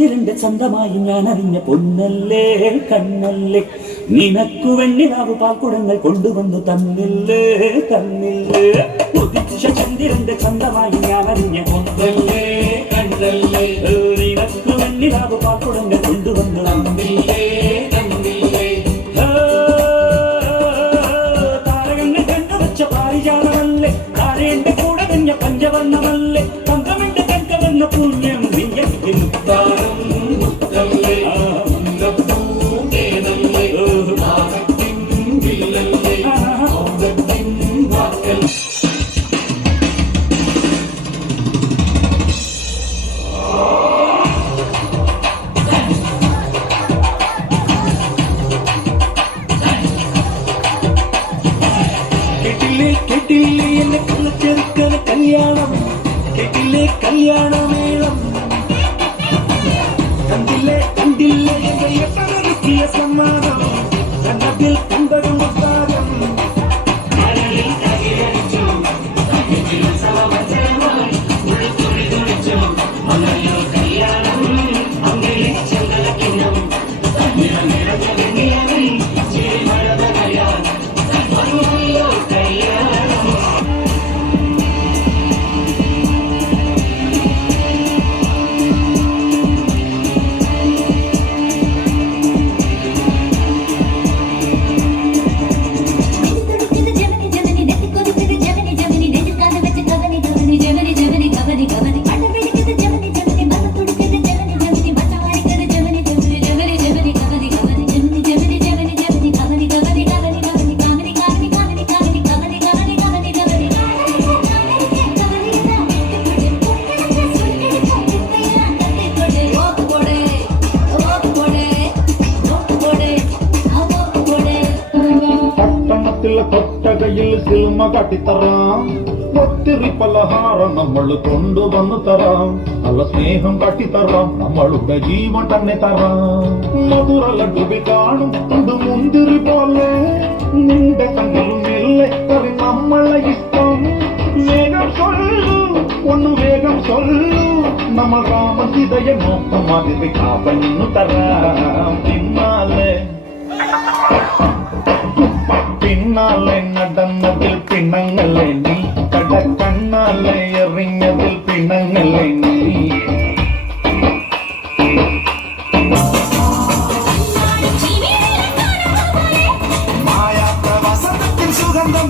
ചന്ദ്രന്റെ ചന്തമായി ഞാൻ അറിഞ്ഞ പൊന്നല്ലേ കണ്ണല്ലേ നിനക്കു വെണ്ണിലാവ് പാൽക്കുടങ്ങൾ കൊണ്ടുവന്നു തന്നില്ലേ തന്നില്ലേ ഉദിച്ച ചന്ദ്രന്റെ ചന്തമായി ഞാൻ അറിഞ്ഞ പൊന്നല്ലേ കണ്ണല്ലേ നിനക്കു വെണ്ണിലാവ് പാൽക്കുടങ്ങൾ കൊണ്ടുവന്നു തന്നില്ലേ തന്നില്ലേ താരകങ്ങൾ കണ്ടുവച്ച പാരിജാതമല്ലേ താരേന്റെ കൂടെ കഞ്ഞ പഞ്ചവർണ്ണമല്ലേ തങ്കമിന്റെ കണ്ടവന്ന പുണ്യം വിഞ്ഞിക്ക് മുത്താരം മുത്തല്ലേ കേട്ടില്ലേ എന്നെ കള്ളച്ചെറുക്കന കല്യാണം കേട്ടില്ലേ കല്യാണമേളം കണ്ടില്ലേ എന്റെ എത്രക്കിയ സമ്മാനം കണ്ടതിൽ കണ്ടൊരു മുത്താരം കൊട്ടകയിൽ സിൽമ കാട്ടിത്തറാം ഒത്തിരി പലഹാരം നമ്മൾ കൊണ്ടുവന്നു തരാം നല്ല സ്നേഹം കാട്ടിത്തറാം നമ്മളുടെ ജീവൻ തന്നെ തരാം മധുര ലഡുവിൽ കാണും അത് മുന്തിരി പോലെ നിന്റെ കണ്ണിലും മെല്ലെ കറി നമ്മളെ ഇഷ്ടം വേഗം ചൊല്ലു ഒന്ന് വേഗം ചൊല്ലു നമ്മൾ രാമസീതയെ നോക്കം മാതിരി കാവലിനു തരാം പിന്നാലെ നടന്നതിൽ പിണങ്ങളെ നീ കടക്കണ്ണാലെ എറിഞ്ഞതിൽ പിണങ്ങളെ നീ മായാത്ത വസന്തത്തിൻ സുഗന്ധം